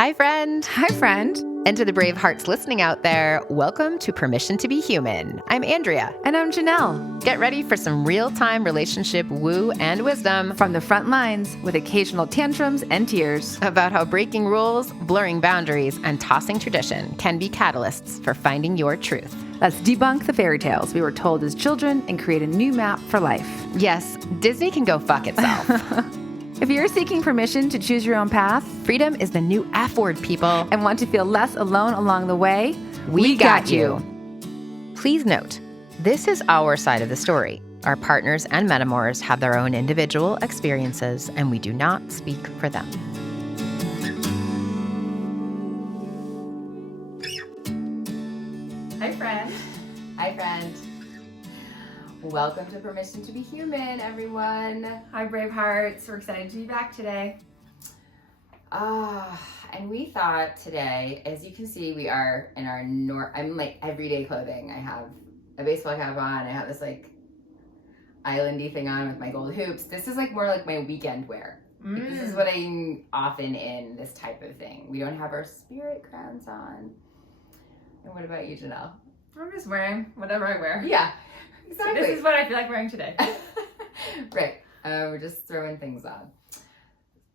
Hi, friend. Hi, friend. And to the brave hearts listening out there, welcome to Permission to be Human. I'm Andrea. And I'm Janelle. Get ready for some real-time relationship woo and wisdom from the front lines with occasional tantrums and tears about how breaking rules, blurring boundaries, and tossing tradition can be catalysts for finding your truth. Let's debunk the fairy tales we were told as children and create a new map for life. Yes, Disney can go fuck itself. If you're seeking permission to choose your own path, freedom is the new F word, people, and want to feel less alone along the way, we got you. Please note, this is our side of the story. Our partners and metamors have their own individual experiences, and we do not speak for them. Hi, friend. Hi, friend. Welcome to Permission to be Human, everyone. Hi, brave hearts. We're excited to be back today. And we thought today, as you can see, we are in our I'm like everyday clothing. I have a baseball cap on. I have this like islandy thing on with my gold hoops. This is like more like my weekend wear. Like, this is what I'm often in, this type of thing. We don't have our spirit crowns on. And what about you, Janelle? I'm just wearing whatever I wear. Yeah. Exactly. This is what I feel like wearing today. Right. We're just throwing things on.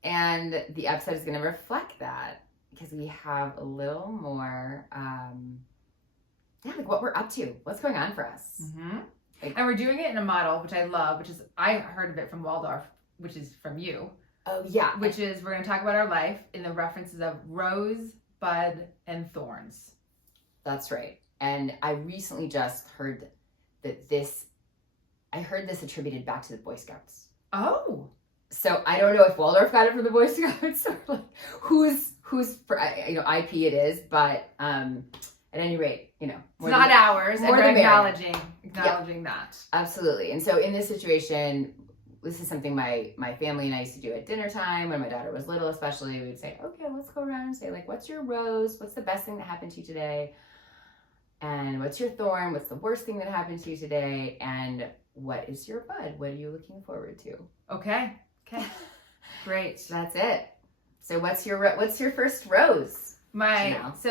And the episode is going to reflect that because we have a little more, like what we're up to. What's going on for us. Mm-hmm. And we're doing it in a model, which I love, I heard of it from Waldorf, which is from you. Oh, yeah. Which is, we're going to talk about our life in the references of rose, bud, and thorns. That's right. And I recently just heard this attributed back to the Boy Scouts. Oh. So I don't know if Waldorf got it from the Boy Scouts or like whose IP it is, but at any rate, it's not ours, and we're acknowledging that. Absolutely. And so in this situation, this is something my family and I used to do at dinner time when my daughter was little, especially. We'd say, okay, let's go around and say, like, what's your rose? What's the best thing that happened to you today? And what's your thorn? What's the worst thing that happened to you today? And what is your bud? What are you looking forward to? Okay. Great. That's it. So what's your first rose? We're not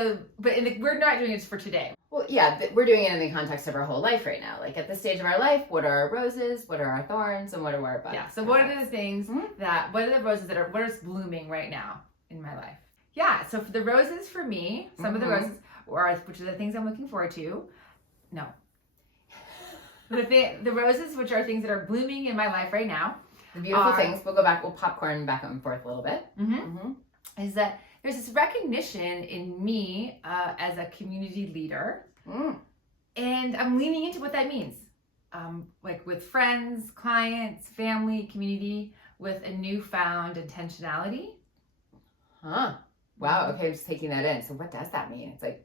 doing it for today. Well, yeah, we're doing it in the context of our whole life right now. Like at this stage of our life, what are our roses? What are our thorns? And what are our buds? Yeah. So what are the things what are the roses what is blooming right now in my life? Yeah. So for the roses for me, some of the roses which are the things I'm looking forward to. No. The roses, which are things that are blooming in my life right now. The beautiful things, we'll popcorn back and forth a little bit. Is that there's this recognition in me as a community leader. And I'm leaning into what that means. Like with friends, clients, family, community, with a newfound intentionality. Huh. Wow. Okay. I'm just taking that in. So what does that mean? It's like,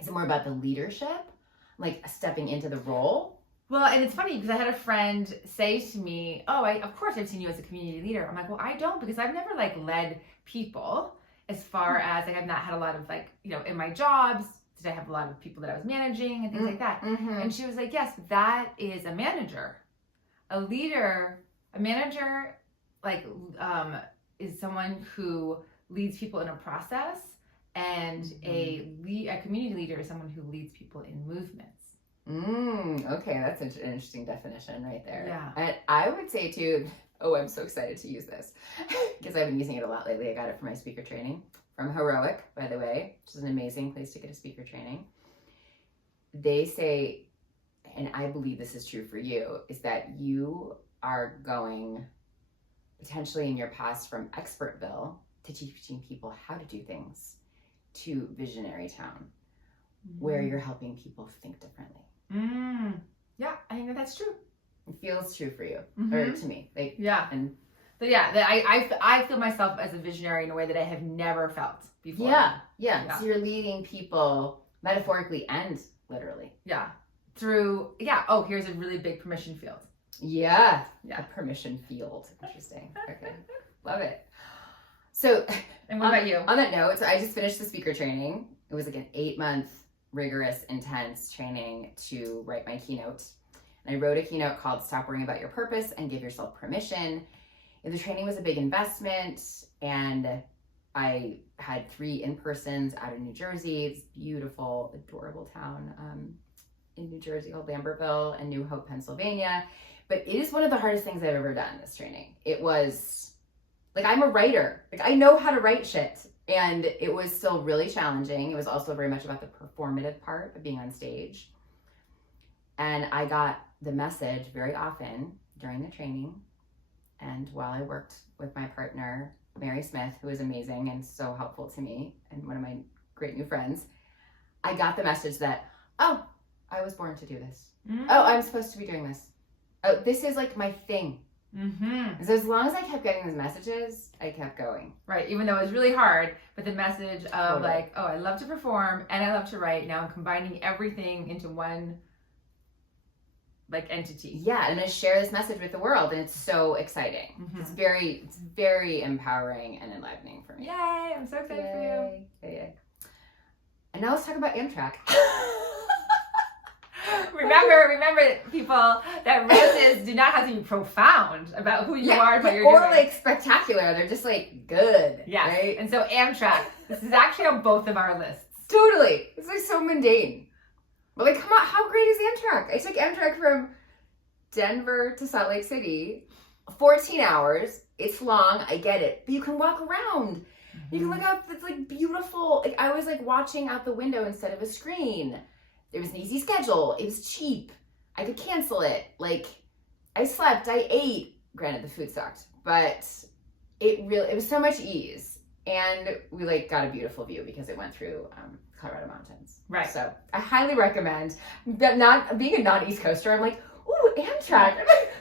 is it more about the leadership? Like stepping into the role? Well, and it's funny because I had a friend say to me, of course I've seen you as a community leader. I'm like, well, I don't, because I've never led people as far as I've not had a lot of in my jobs, did I have a lot of people that I was managing and things like that. And she was like, yes, that is a manager. A leader, a manager, is someone who leads people in a process, and a community leader is someone who leads people in movements. Okay, that's an interesting definition right there. Yeah. And I would say too, I'm so excited to use this because I've been using it a lot lately. I got it for my speaker training from Heroic, by the way, which is an amazing place to get a speaker training. They say, and I believe this is true for you, is that you are going potentially in your past from Expertville to teaching people how to do things to Visionary Town, where you're helping people think differently. Yeah, I think that's true. It feels true for you, or to me. I feel myself as a visionary in a way that I have never felt before. Yeah. So you're leading people metaphorically and literally. Yeah. Here's a really big permission field. Yeah. A permission field. Interesting. Okay. Love it. So, and what about you? On that note, so I just finished the speaker training. It was like an 8-month rigorous, intense training to write my keynote. And I wrote a keynote called Stop Worrying About Your Purpose and Give Yourself Permission. And the training was a big investment, and I had 3 in-persons out in New Jersey. It's beautiful, adorable town in New Jersey called Lambertville, and New Hope, Pennsylvania. But it is one of the hardest things I've ever done, this training. It was, like, I'm a writer. Like, I know how to write shit. And it was still really challenging. It was also very much about the performative part of being on stage. And I got the message very often during the training and while I worked with my partner, Mary Smith, who is amazing and so helpful to me and one of my great new friends, I got the message that, oh, I was born to do this. Mm-hmm. Oh, I'm supposed to be doing this. Oh, this is like my thing. Mm-hmm. So as long as I kept getting those messages, I kept going. Right, even though it was really hard, but the message of like, oh, I love to perform and I love to write. Now I'm combining everything into one like entity. Yeah, and I'm gonna share this message with the world, and it's so exciting. Mm-hmm. It's very empowering and enlivening for me. Yay! I'm so excited for you. Yay. And now let's talk about Amtrak. Remember, people, that roses do not have to be profound about who you are, but you're or doing. Like spectacular. They're just like good. Yeah. Right? And so Amtrak, this is actually on both of our lists. Totally. It's like so mundane. But like, come on, how great is Amtrak? I took Amtrak from Denver to Salt Lake City, 14 hours. It's long, I get it, but you can walk around. Mm-hmm. You can look out. It's like beautiful. Like I was like watching out the window instead of a screen. There was an easy schedule. It was cheap. I could cancel it. Like, I slept, I ate. Granted, the food sucked, but it was so much ease. And we like got a beautiful view because it went through Colorado mountains. Right. So I highly recommend. But not being a non-East Coaster, I'm like, ooh, Amtrak.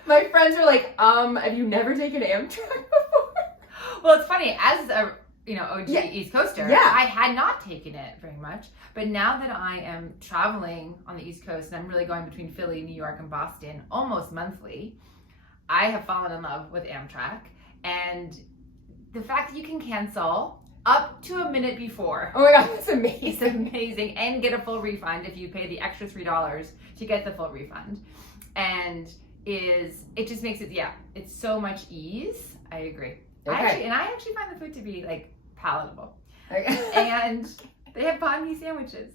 My friends are like, have you never taken Amtrak before? Well, it's funny, as a OG East Coaster, I had not taken it very much. But now that I am traveling on the East Coast and I'm really going between Philly, New York, and Boston almost monthly, I have fallen in love with Amtrak. And the fact that you can cancel up to a minute before. Oh my God, that's amazing. It's amazing. And get a full refund if you pay the extra $3 to get the full refund. And it just makes it, it's so much ease. I agree. Okay. I actually find the food to be like palatable. Okay. And they have banh mi sandwiches.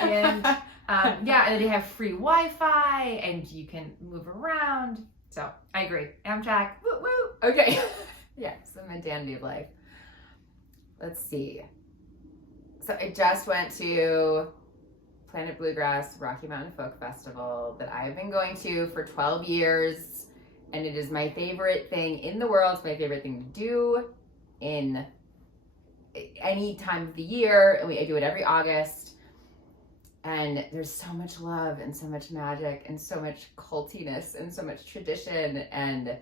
And and they have free Wi-Fi and you can move around. So I agree. Amtrak, woo woo. Okay. Yeah, it's the mundanity of life. Let's see. So I just went to Planet Bluegrass Rocky Mountain Folk Festival that I've been going to for 12 years. And it is my favorite thing in the world. It's my favorite thing to do in any time of the year. And I do it every August. And there's so much love and so much magic and so much cultiness and so much tradition. And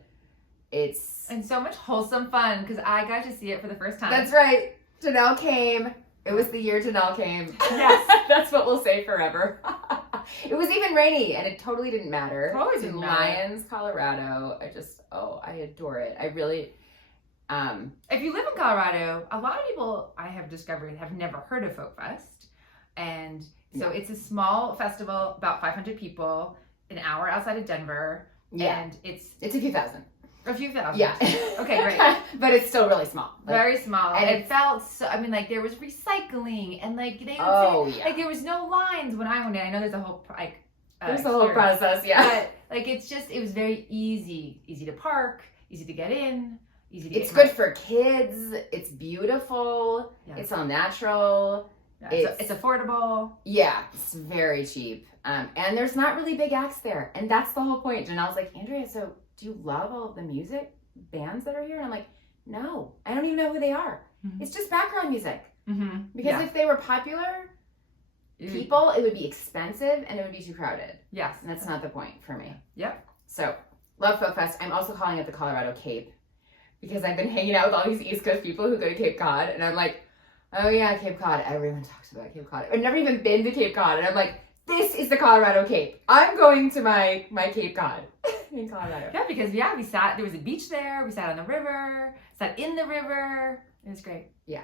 so much wholesome fun because I got to see it for the first time. That's right. Janelle came. It was the year Janelle came. Yes. That's what we'll say forever. It was even rainy and it totally didn't matter. Totally didn't matter. Lyons, Colorado. I adore it. I really, if you live in Colorado, a lot of people I have discovered have never heard of Folk Fest. And so it's a small festival, about 500 people, an hour outside of Denver. Yeah. And it's a few thousand. A few thousand. Yeah. Okay, great. But it's still really small. Very small. And it felt so, there was recycling and they would say, there was no lines when I went in. I know there's a whole, there's a whole process, yeah. But, it was very easy to park, easy to get in, easy to get It's good for kids. It's beautiful. Yeah. It's all natural. Yeah, it's affordable. Yeah, it's very cheap. And there's not really big acts there. And that's the whole point. Janelle's like, Andrea, so do you love all of the music bands that are here? And I'm like, no, I don't even know who they are. Mm-hmm. It's just background music. Mm-hmm. Because if they were popular people, it would be expensive and it would be too crowded. Yes. And that's not the point for me. Yep. So, love Folk Fest. I'm also calling it the Colorado Cape because I've been hanging out with all these East Coast people who go to Cape Cod. And I'm like, oh yeah, Cape Cod. Everyone talks about Cape Cod. I've never even been to Cape Cod. And I'm like, this is the Colorado Cape. I'm going to my Cape Cod in Colorado. Yeah, because we sat, there was a beach there. We sat on the river, sat in the river. It was great. Yeah.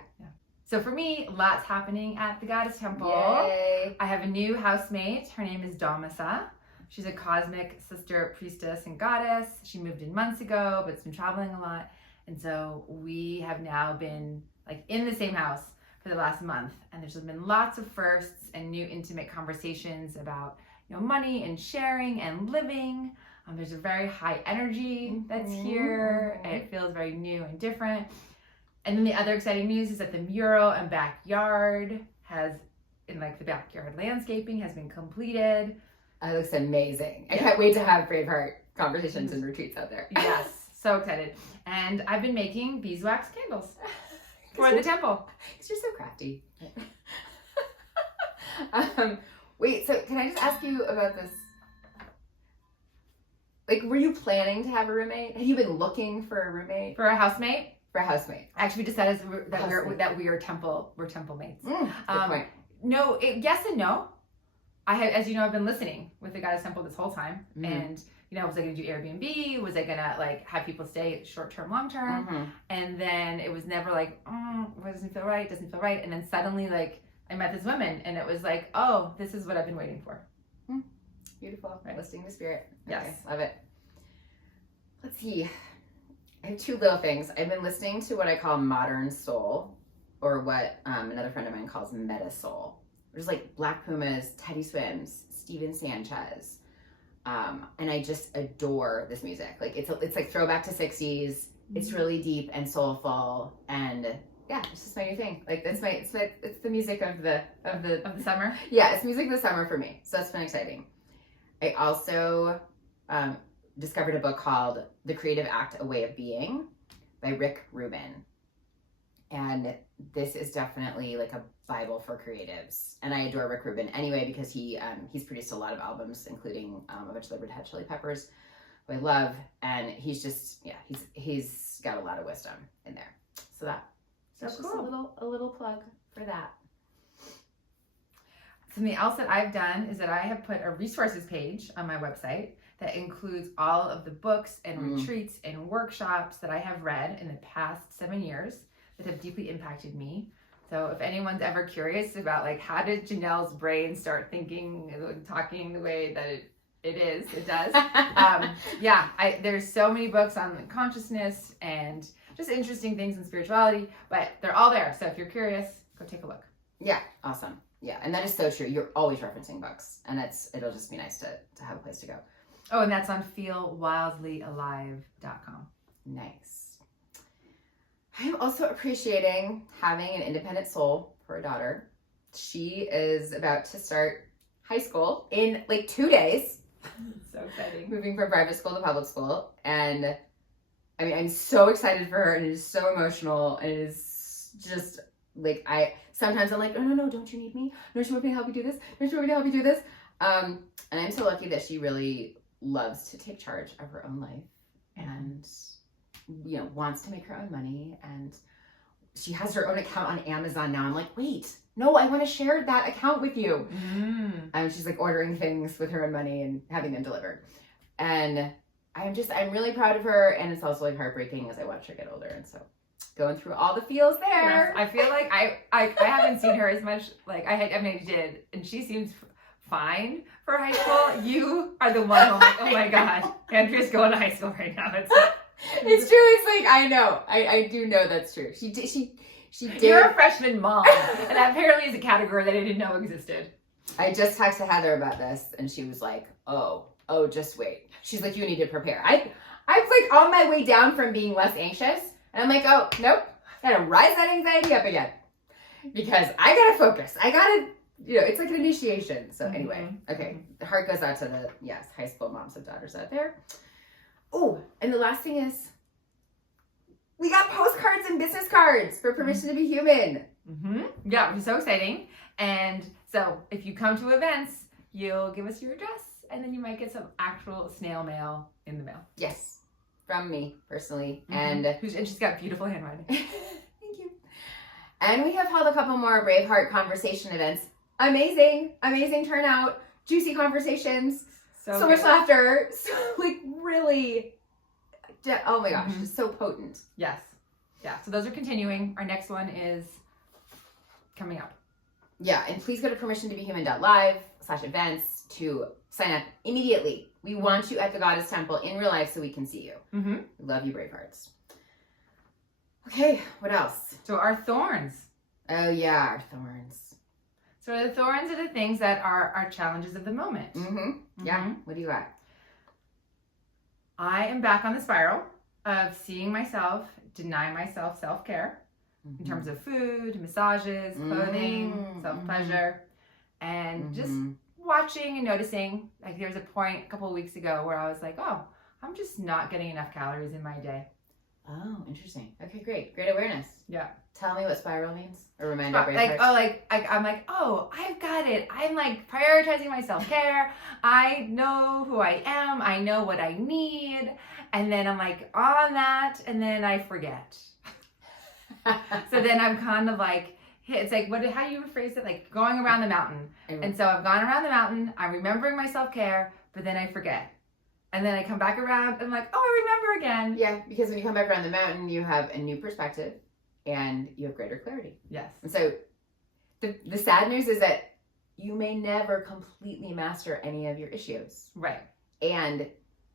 So for me, lots happening at the Goddess Temple. Yay. I have a new housemate. Her name is Domasa. She's a cosmic sister, priestess, and goddess. She moved in months ago, but has been traveling a lot. And so we have now been like in the same house for the last month. And there's been lots of firsts and new intimate conversations about, money and sharing and living. There's a very high energy that's here. And it feels very new and different. And then the other exciting news is that the mural and backyard the backyard landscaping has been completed. It looks amazing. I can't wait to have Braveheart conversations and retreats out there. Yes, so excited. And I've been making beeswax candles for the temple. Because you're so crafty. Wait, so can I just ask you about this? Like, were you planning to have a roommate? Have you been looking for a roommate? For a housemate? For a housemate. Actually, we decided that we are temple mates. Good point. No, yes and no. I have, as you know, I've been listening with the Goddess Temple this whole time. And, was I going to do Airbnb? Was I going to have people stay short-term, long-term? And then it was never it doesn't feel right. And then suddenly I met this woman and it was oh, this is what I've been waiting for. Beautiful. Right. Listening to spirit. Yes. Okay, love it. Let's see. I have two little things. I've been listening to what I call modern soul, or what another friend of mine calls meta soul. There's Black Pumas, Teddy Swims, Steven Sanchez. And I just adore this music. It's like throwback to 60s. It's really deep and soulful, and yeah, it's just my new thing. It's the music of the summer. Yeah, it's music of the summer for me. So that's been exciting. I also discovered a book called The Creative Act, A Way of Being by Rick Rubin. And this is definitely a Bible for creatives. And I adore Rick Rubin anyway, because he's produced a lot of albums, including a bunch of the Red Hot Chili Peppers, who I love. And he's just, he's got a lot of wisdom in there. So that's So just cool. a little plug for that. Something else that I've done is that I have put a resources page on my website that includes all of the books and retreats and workshops that I have read in the past 7 years that have deeply impacted me. So if anyone's ever curious about how did Janelle's brain start thinking and talking the way that it does. There's so many books on consciousness and just interesting things in spirituality, but they're all there. So if you're curious, go take a look. Yeah, awesome. Yeah, and that is so true. You're always referencing books, and it'll just be nice to have a place to go. Oh, and that's on feelwildlyalive.com. Nice. I'm also appreciating having an independent soul for a daughter. She is about to start high school in 2 days. So exciting. Moving from private school to public school. And I mean, I'm so excited for her, and it is so emotional, and it is just sometimes I'm no, don't you need me? Don't you want me to help you do this? Don't you want me to help you do this? And I'm so lucky that she really loves to take charge of her own life and, wants to make her own money. And she has her own account on Amazon now. I'm wait, no, I want to share that account with you. And she's ordering things with her own money and having them delivered. And I'm really proud of her. And it's also heartbreaking as I watch her get older. And so going through all the feels there. Yes, I feel I haven't seen her as much. I did, and she seems fine for high school. You are the one who oh my God, Andrea's going to high school right now. It's true. It's I know. I do know that's true. She did. You're a freshman mom, and that apparently is a category that I didn't know existed. I just texted Heather about this, and she was oh, just wait. She's you need to prepare. I was on my way down from being less anxious. And I'm oh, nope, gotta rise that anxiety up again. Because I gotta focus. I gotta, it's an initiation. So anyway, okay. The heart goes out to the, high school moms of daughters out there. Oh, and the last thing is, we got postcards and business cards for Permission to Be Human. Yeah, which is so exciting. And so if you come to events, you'll give us your address, and then you might get some actual snail mail in the mail. Yes. From me personally, and she's got beautiful handwriting. Thank you. And we have held a couple more Braveheart conversation events. Amazing turnout, juicy conversations, so much laughter, really. Oh my gosh, just so potent. Yes, yeah. So those are continuing. Our next one is coming up. Yeah, and please go to permissiontobehuman.live/events to sign up immediately. We want you at the Goddess Temple in real life so we can see you. We love you, Bravehearts. Okay, what else? So our thorns. Oh yeah, our thorns. So the thorns are the things that are our challenges of the moment. Yeah. What do you got? I am back on the spiral of seeing myself, denying myself self-care in terms of food, massages, clothing, self-pleasure, and just watching and noticing. Like there was a point a couple of weeks ago where I was like, oh, I'm just not getting enough calories in my day. Oh, interesting. Okay, great. Great awareness. Yeah. Tell me what spiral means. Or remind everybody. I'm like, oh, I've got it. I'm like prioritizing my self-care. I know who I am. I know what I need. And then I'm like on that, and then I forget. So then I'm kind of like, it's like, how do you phrase it? Like going around the mountain. And so I've gone around the mountain. I'm remembering my self-care, but then I forget. And then I come back around and I'm like, oh, I remember again. Yeah, because when you come back around the mountain, you have a new perspective and you have greater clarity. Yes. And so the sad news is that you may never completely master any of your issues. Right. And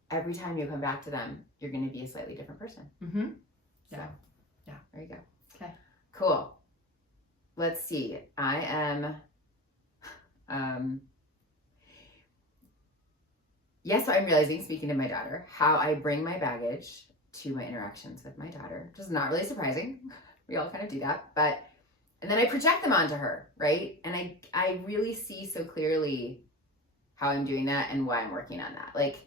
every time you come back to them, you're going to be a slightly different person. Yeah. So, yeah. There you go. Okay. Cool. Let's see. I am... Yes, so I'm realizing, speaking to my daughter, how I bring my baggage to my interactions with my daughter, which is not really surprising. We all kind of do that. And then I project them onto her, right? And I really see so clearly how I'm doing that and why I'm working on that. Like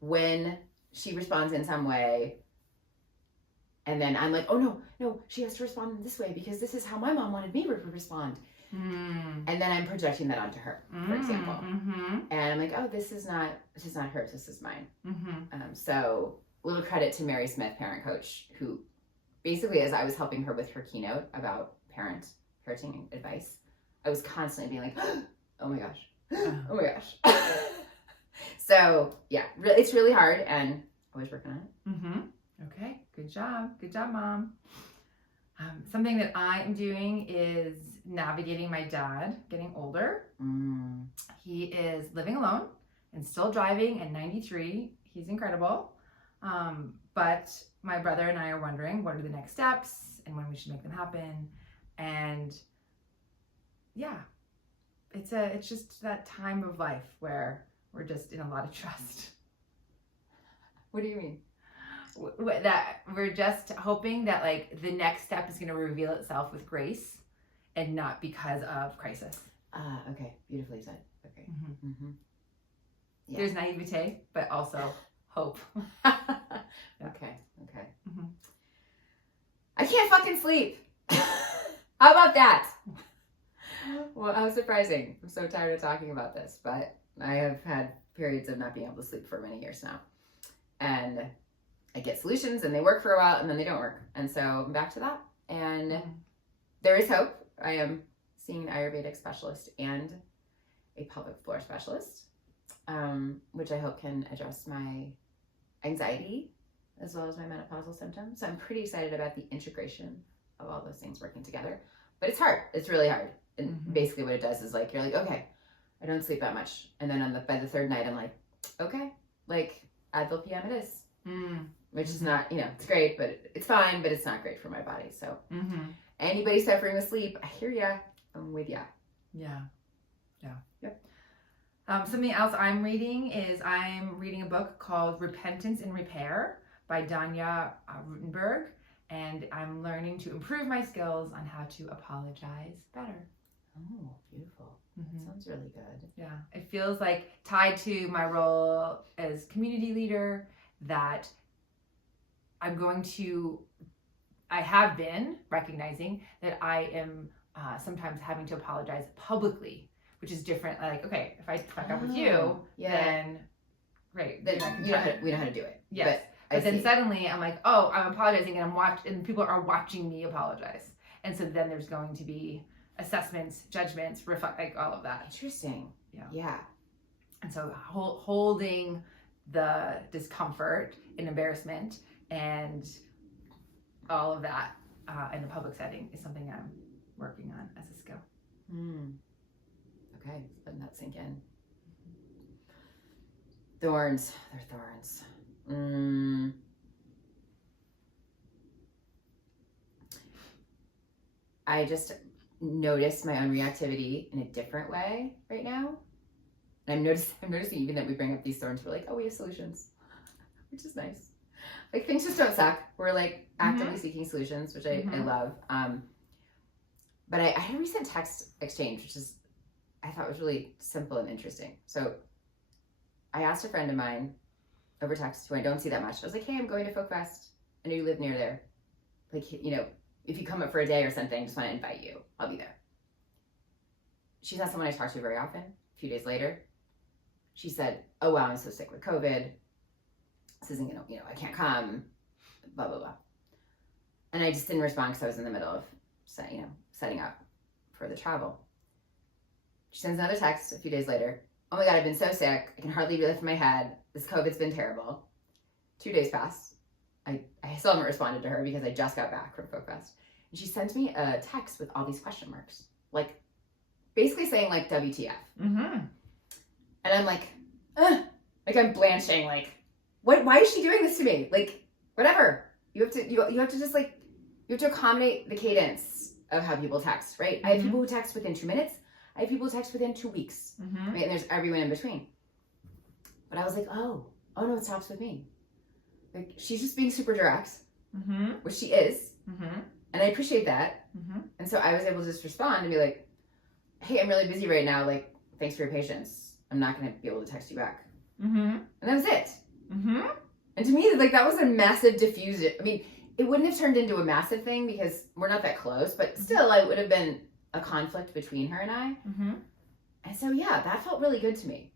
when she responds in some way, and then I'm like, oh no, she has to respond this way because this is how my mom wanted me to respond. And then I'm projecting that onto her, for example. And I'm like, oh, this is not hers, this is mine. So little credit to Mary Smith, parent coach, who basically, as I was helping her with her keynote about parenting advice, I was constantly being like, oh my gosh, oh my gosh. So yeah, it's really hard and always working on it. Okay, good job, Mom. Something that I am doing is navigating my dad getting older. He is living alone and still driving at 93. He's incredible. But my brother and I are wondering what are the next steps and when we should make them happen. And yeah, it's just that time of life where we're just in a lot of trust. What do you mean? That we're just hoping that like the next step is going to reveal itself with grace and not because of crisis. Okay, beautifully said. Okay. Yeah. There's naivete, but also hope. Okay. I can't fucking sleep. How about that? Well, how surprising. I'm so tired of talking about this, but I have had periods of not being able to sleep for many years now. And I get solutions and they work for a while and then they don't work. And so I'm back to that. And there is hope. I am seeing an Ayurvedic specialist and a pelvic floor specialist, which I hope can address my anxiety as well as my menopausal symptoms. So I'm pretty excited about the integration of all those things working together. But it's hard. It's really hard. And basically what it does is like, you're like, okay, I don't sleep that much. And then by the third night, I'm like, okay, like Advil PM it is. Which is not, it's great, but it's fine, but it's not great for my body. So anybody suffering with sleep, I hear ya. I'm with ya. Yeah. Yep. Something else I'm reading is I'm reading a book called Repentance and Repair by Danya Ruttenberg. And I'm learning to improve my skills on how to apologize better. Oh, beautiful. That sounds really good. Yeah. It feels like tied to my role as community leader that I have been recognizing that I am sometimes having to apologize publicly, which is different. Like, okay, if I fuck up with you, then great. Then we know how to do it. Yes. But then suddenly I'm like, oh, I'm apologizing and people are watching me apologize. And so then there's going to be assessments, judgments, like all of that. Interesting. Yeah. And so holding the discomfort and embarrassment and all of that in a public setting is something I'm working on as a skill. Okay, letting that sink in. Thorns. They're thorns. I just noticed my own reactivity in a different way right now. And I'm noticing even that we bring up these thorns, we're like, oh, we have solutions, which is nice. Like, things just don't suck. We're like actively seeking solutions, which I love. But I had a recent text exchange, which I thought was really simple and interesting. So I asked a friend of mine over text who I don't see that much. I was like, hey, I'm going to Folk Fest. I know you live near there. Like, you know, if you come up for a day or something, just want to invite you. I'll be there. She's not someone I talk to very often. A few days later, she said, oh, wow, I'm so sick with COVID. This isn't going to, you know, I can't come, blah, blah, blah. And I just didn't respond because I was in the middle of, setting up for the travel. She sends another text a few days later. Oh my God, I've been so sick. I can hardly lift my head. This COVID's been terrible. 2 days passed. I still haven't responded to her because I just got back from Folk Fest. And she sent me a text with all these question marks. Like, basically saying, like, WTF. And I'm like, ugh. Like, I'm blanching. Like, why is she doing this to me? Like, whatever. You have to just, like, you have to accommodate the cadence of how people text, right? I have people who text within 2 minutes. I have people who text within 2 weeks. Right? And there's everyone in between. But I was like, oh no, it stops with me. Like, she's just being super direct, which she is. And I appreciate that. And so I was able to just respond and be like, hey, I'm really busy right now. Like, thanks for your patience. I'm not going to be able to text you back. And that was it. And to me, like, that was a massive diffusion. I mean, it wouldn't have turned into a massive thing because we're not that close, but still, it would have been a conflict between her and I. And so, yeah, that felt really good to me.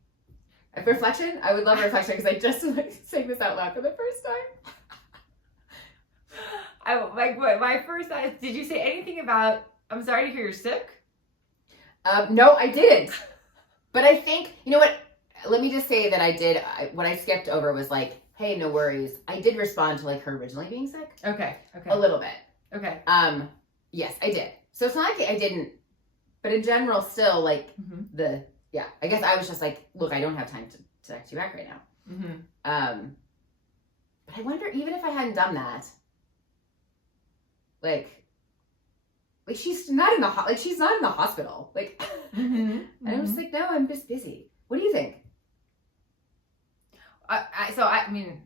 If reflection, I would love a reflection because I just saying this out loud for the first time. My first thought, did you say anything about, I'm sorry to hear you're sick? No, I didn't. But I think, you know what? Let me just say that I did. What I skipped over was like, hey, no worries. I did respond to like her originally being sick. Okay. A little bit. Okay. Yes, I did. So it's not like I didn't, but in general, still like I guess I was just like, look, I don't have time to text you back right now. But I wonder, even if I hadn't done that, like she's not in the hospital. Like, and I was like, no, I'm just busy. What do you think? I mean,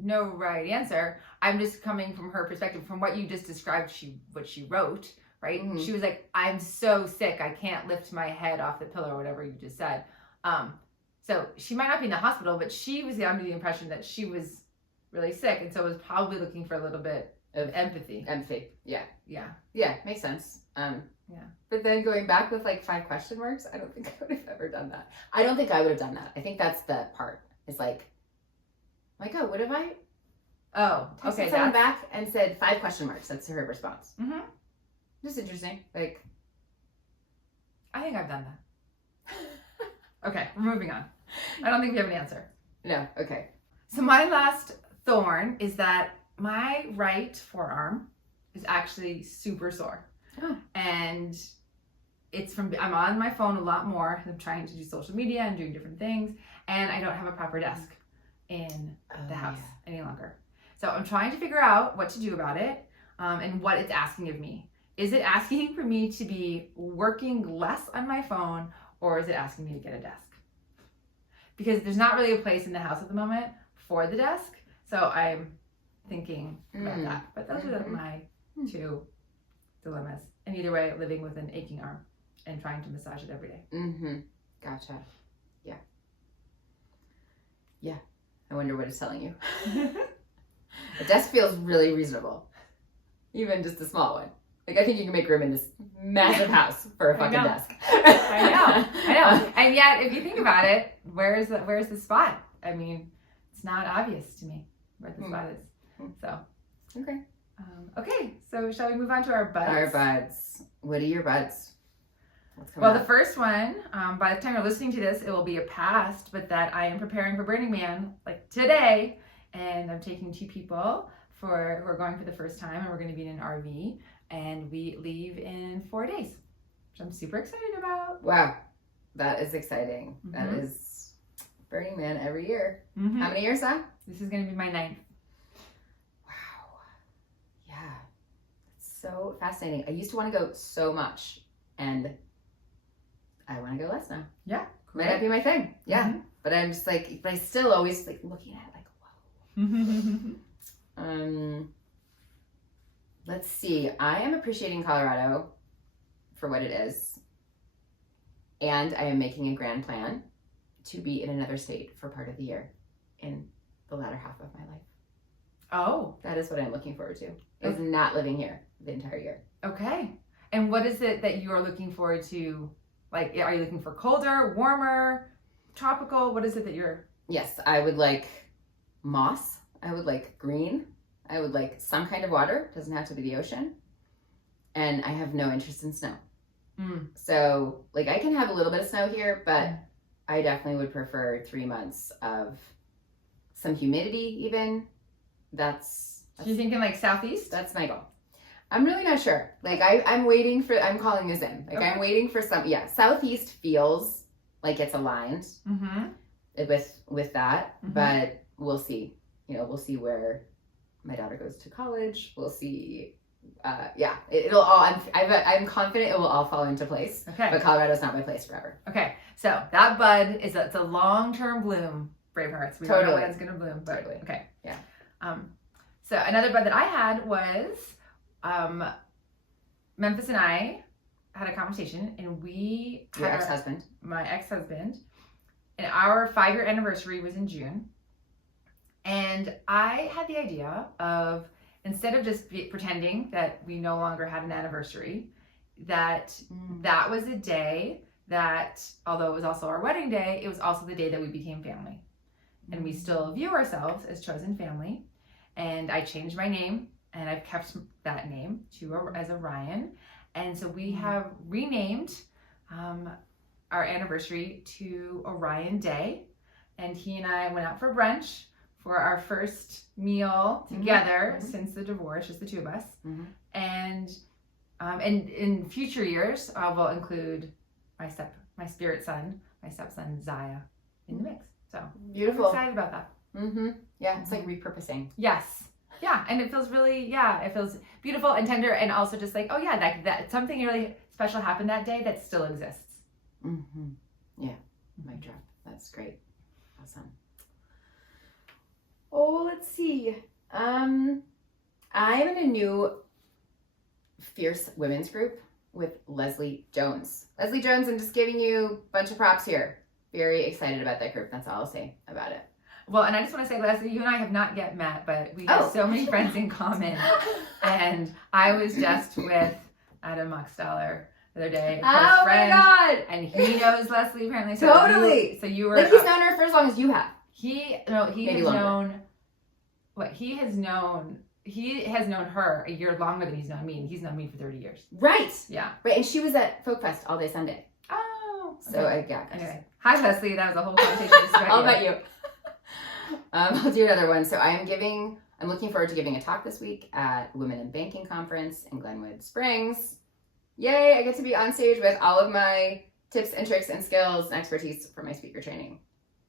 no right answer. I'm just coming from her perspective, from what you just described. What she wrote, right? She was like, I'm so sick, I can't lift my head off the pillow, or whatever you just said. So she might not be in the hospital, but she was under the impression that she was really sick, and so was probably looking for a little bit of empathy. Yeah, makes sense. But then going back with like 5 question marks, I don't think I would have ever done that. I don't think I would have done that. I think that's the part. It's like, oh, what have I? Oh, okay. Someone back and said 5 question marks. That's her response. Just interesting. Like, I think I've done that. Okay, we're moving on. I don't think we have an answer. No. Okay. So my last thorn is that my right forearm is actually super sore. And I'm on my phone a lot more. I'm trying to do social media and doing different things, and I don't have a proper desk in the house any longer. So I'm trying to figure out what to do about it, and what it's asking of me. Is it asking for me to be working less on my phone, or is it asking me to get a desk? Because there's not really a place in the house at the moment for the desk, so I'm thinking about that. But those are my 2 dilemmas. And either way, living with an aching arm and trying to massage it every day. Gotcha. Yeah. I wonder what it's telling you. A desk feels really reasonable. Even just a small one. Like, I think you can make room in this massive house for a fucking desk. I know. And yet, if you think about it, where's the spot? I mean, it's not obvious to me where the spot is. So. Okay. Okay, so shall we move on to our buds? Our buds. What are your buds? Well, the first one, by the time you're listening to this, it will be a past, but that I am preparing for Burning Man, like today, and I'm taking 2 people who are going for the first time, and we're going to be in an RV, and we leave in 4 days, which I'm super excited about. Wow, that is exciting. That is Burning Man every year. How many years now? This is going to be my 9th. Wow. Yeah. so fascinating. I used to want to go so much, and I want to go less now. Yeah. Might not be my thing. Yeah. Mm-hmm. But I'm just like, but I still always like looking at it like, whoa. Let's see. I am appreciating Colorado for what it is. And I am making a grand plan to be in another state for part of the year in the latter half of my life. Oh. That is what I'm looking forward to. Is not living here the entire year. Okay. And what is it that you are looking forward to? Like, are you looking for colder, warmer, tropical? What is it that you're... Yes, I would like moss. I would like green. I would like some kind of water. Doesn't have to be the ocean. And I have no interest in snow. So, like, I can have a little bit of snow here, but I definitely would prefer 3 months of some humidity even. That's So you're thinking like southeast? That's my goal. I'm really not sure. Like, I'm waiting for, I'm calling this in. Like, Okay. I'm waiting for some, southeast feels like it's aligned with that, but we'll see. We'll see where my daughter goes to college. We'll see. It'll all, I'm confident it will all fall into place. Okay. But Colorado's not my place forever. Okay. So that bud it's a long-term bloom, Bravehearts. We don't know Totally. when it's going to bloom. But, Totally. Okay. Yeah. So another bud that I had was Memphis and I had a conversation, and we Your had ex-husband. my ex-husband, and our 5-year anniversary was in June. And I had the idea of, instead of just pretending that we no longer had an anniversary, that was a day that, although it was also our wedding day, it was also the day that we became family. And we still view ourselves as chosen family. And I changed my name, and I've kept that name as Orion. And so we have renamed our anniversary to Orion Day. And he and I went out for brunch for our first meal together since the divorce, just the two of us. And in future years, we'll include my spirit son, my stepson Zaya, in the mix. So Beautiful. I'm excited about that. Yeah, it's like repurposing. Yes. Yeah, and it feels really, it feels beautiful and tender, and also just like, that something really special happened that day that still exists. Yeah, mic drop. That's great. Awesome. Oh, let's see. I'm in a new fierce women's group with Leslie Jones. Leslie Jones, I'm just giving you a bunch of props here. Very excited about that group. That's all I'll say about it. Well, and I just want to say, Leslie, you and I have not yet met, but we have so many friends in common. And I was just with Adam Moxteller the other day. Oh friend, my God. And he knows Leslie apparently. So Totally. So you were like, he's known her for as long as you have. He has known her a year longer than he's known me, and he's known me for 30 years. Right. Yeah. Right. And she was at Folk Fest all day Sunday. Oh. So Anyway. Hi, Leslie. That was a whole conversation just about All about you. I'll do another one. So I'm looking forward to giving a talk this week at Women in Banking Conference in Glenwood Springs. Yay, I get to be on stage with all of my tips and tricks and skills and expertise for my speaker training.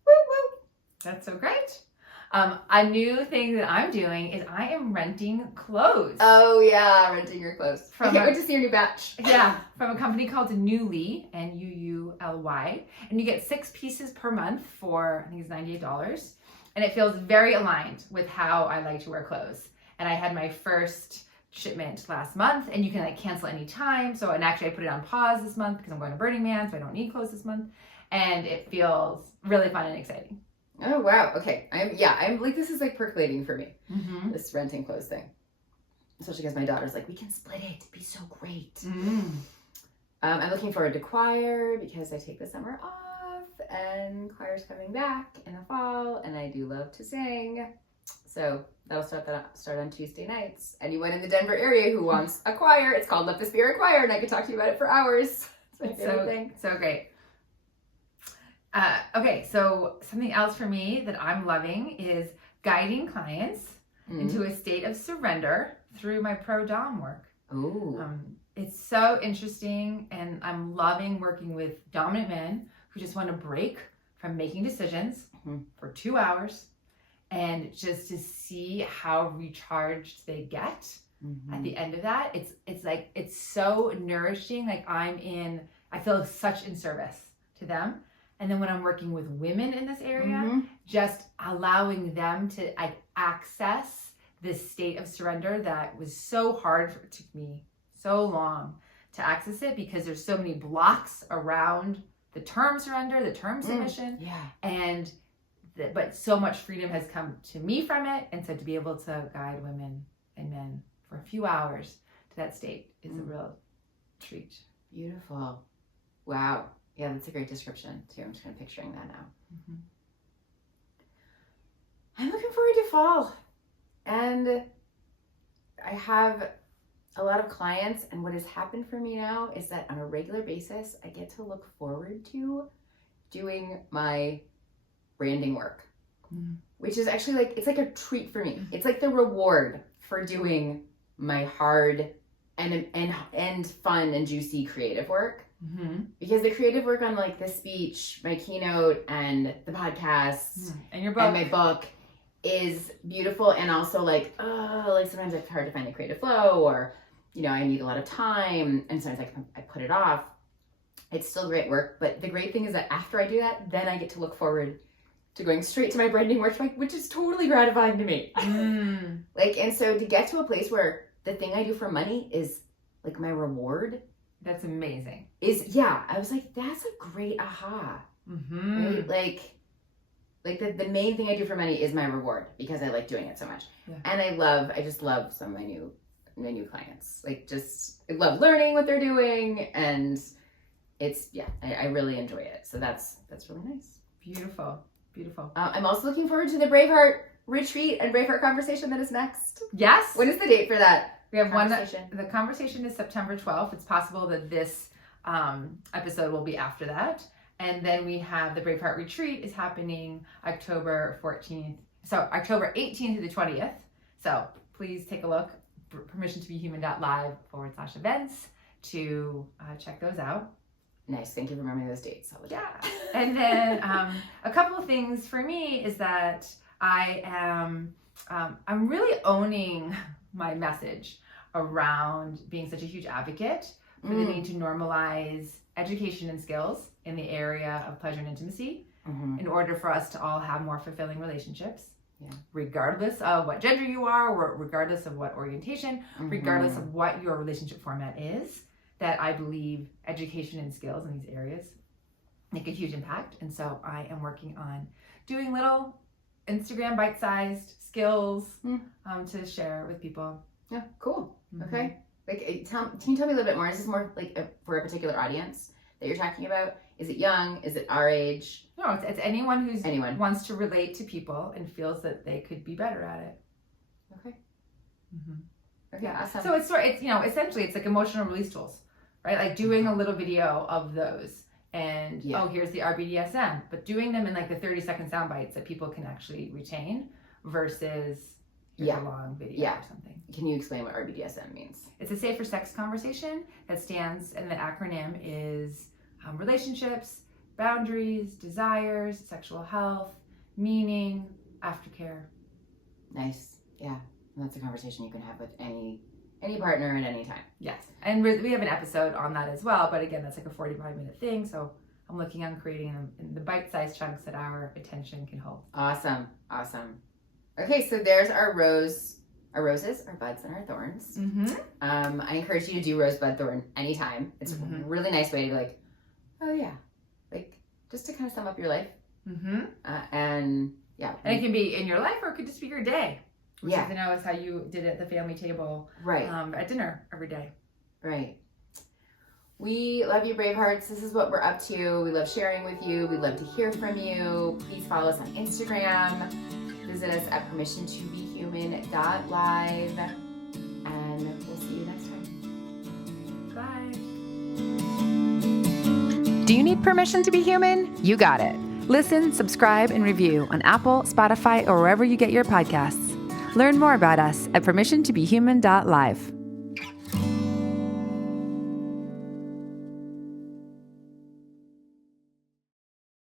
Woo woo. That's so great. A new thing that I'm doing is I am renting clothes. Oh yeah, renting your clothes. I can't wait to see your new batch. Yeah, from a company called Nuuly, Nuuly, and you get 6 pieces per month for, I think it's $98. And it feels very aligned with how I like to wear clothes. And I had my first shipment last month, and you can like cancel any time. So, and actually I put it on pause this month because I'm going to Burning Man, so I don't need clothes this month. And it feels really fun and exciting. Oh wow. Okay. I'm like, this is like percolating for me. This renting clothes thing. Especially because my daughter's like, we can split it. It'd be so great. I'm looking forward to choir because I take the summer off. And choir's coming back in the fall, and I do love to sing. So that'll start on Tuesday nights. Anyone in the Denver area who wants a choir, it's called Let the Spirit Choir, and I could talk to you about it for hours. It's my favorite thing. So great. Okay, so something else for me that I'm loving is guiding clients into a state of surrender through my pro-dom work. Ooh. It's so interesting, and I'm loving working with dominant men who just want to break from making decisions for 2 hours and just to see how recharged they get at the end of that. It's like, it's so nourishing. Like I feel such in service to them. And then when I'm working with women in this area, just allowing them to access this state of surrender that was so hard it took me so long to access it, because there's so many blocks around the term surrender, the term submission. And but so much freedom has come to me from it. And so to be able to guide women and men for a few hours to that state is a real treat. Beautiful. Wow. Yeah, that's a great description too. I'm just kind of picturing that now. I'm looking forward to fall. And I have a lot of clients, and what has happened for me now is that on a regular basis, I get to look forward to doing my branding work, which is actually like, it's like a treat for me. It's like the reward for doing my hard and fun and juicy creative work. Because the creative work on like the speech, my keynote, and the podcasts, and your book, and my book is beautiful, and also like sometimes it's hard to find the creative flow, or I need a lot of time, and sometimes I put it off. It's still great work, but the great thing is that after I do that, then I get to look forward to going straight to my branding work, which is totally gratifying to me. And so to get to a place where the thing I do for money is like my reward. That's amazing. I was like, that's a great aha. Right? Like the main thing I do for money is my reward, because I like doing it so much. And I just love some of my new clients. I love learning what they're doing, and I really enjoy it. So that's really nice. Beautiful. I'm also looking forward to the Braveheart retreat and Braveheart conversation that is next. Yes. When is the date for that? We have the conversation is September 12th. It's possible that this episode will be after that. And then we have the Braveheart retreat is happening October 14th. So October 18th to the 20th. So please take a look, permissiontobehuman.live/events to check those out. Nice. Thank you for remembering those dates. And then a couple of things for me is that I'm really owning my message around being such a huge advocate for the need to normalize education and skills in the area of pleasure and intimacy in order for us to all have more fulfilling relationships, regardless of what gender you are, or regardless of what orientation, regardless of what your relationship format is. That I believe education and skills in these areas make a huge impact. And so I am working on doing little Instagram bite-sized skills to share with people. Yeah, cool. Okay. Can you tell me a little bit more? Is this more like for a particular audience that you're talking about? Is it young? Is it our age? No, it's anyone wants to relate to people and feels that they could be better at it. Okay. Okay, awesome. So it's essentially it's like emotional release tools, right? Like doing a little video of those, and here's the RBDSM, but doing them in like the 30-second sound bites that people can actually retain versus a long video or something. Can you explain what RBDSM means? It's a safer sex conversation that stands, and the acronym is relationships, boundaries, desires, sexual health, meaning, aftercare. Nice. Yeah. And that's a conversation you can have with any partner at any time. Yes. And we have an episode on that as well, but again, that's like a 45-minute thing. So I'm looking on creating them in the bite-sized chunks that our attention can hold. Awesome. Okay, so there's our roses, our buds, and our thorns. I encourage you to do rosebud thorn anytime. It's a really nice way to be like, oh yeah, like just to kind of sum up your life. And it can be in your life, or it could just be your day. Which is how you did it at the family table, right? At dinner every day, right. We love you, Bravehearts. This is what we're up to. We love sharing with you. We love to hear from you. Please follow us on Instagram. Visit us at permissiontobehuman.live, and we'll see you next time. Bye. Do you need permission to be human? You got it. Listen, subscribe, and review on Apple, Spotify, or wherever you get your podcasts. Learn more about us at permissiontobehuman.live.